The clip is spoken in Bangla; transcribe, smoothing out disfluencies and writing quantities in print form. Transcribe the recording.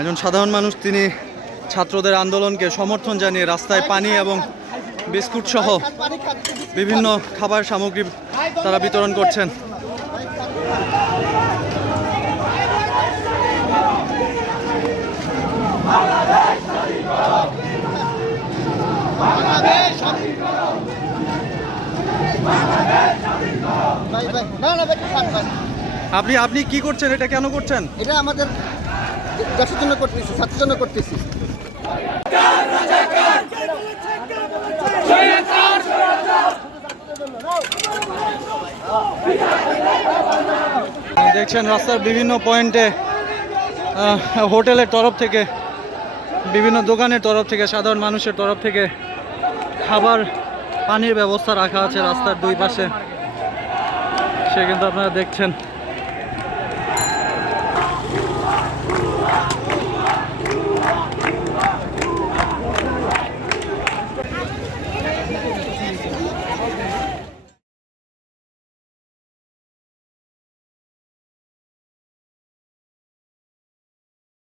একজন সাধারণ মানুষ, তিনি ছাত্রদের আন্দোলনকে সমর্থন জানিয়ে রাস্তায় পানি এবং বিস্কুট সহ বিভিন্ন খাবার সামগ্রী তারা বিতরণ করছেন। আপনি কি করছেন? এটা কেন করছেন? এটা আমাদের দেশের জন্য করতেছি, ছাত্রের জন্য করতেছি। দেখছেন রাস্তার বিভিন্ন পয়েন্টে হোটেলের তরফ থেকে, বিভিন্ন দোকানের তরফ থেকে, সাধারণ মানুষের তরফ থেকে খাবার পানির ব্যবস্থা রাখা আছে রাস্তার দুই পাশে। সে কিন্তু আপনারা দেখছেন।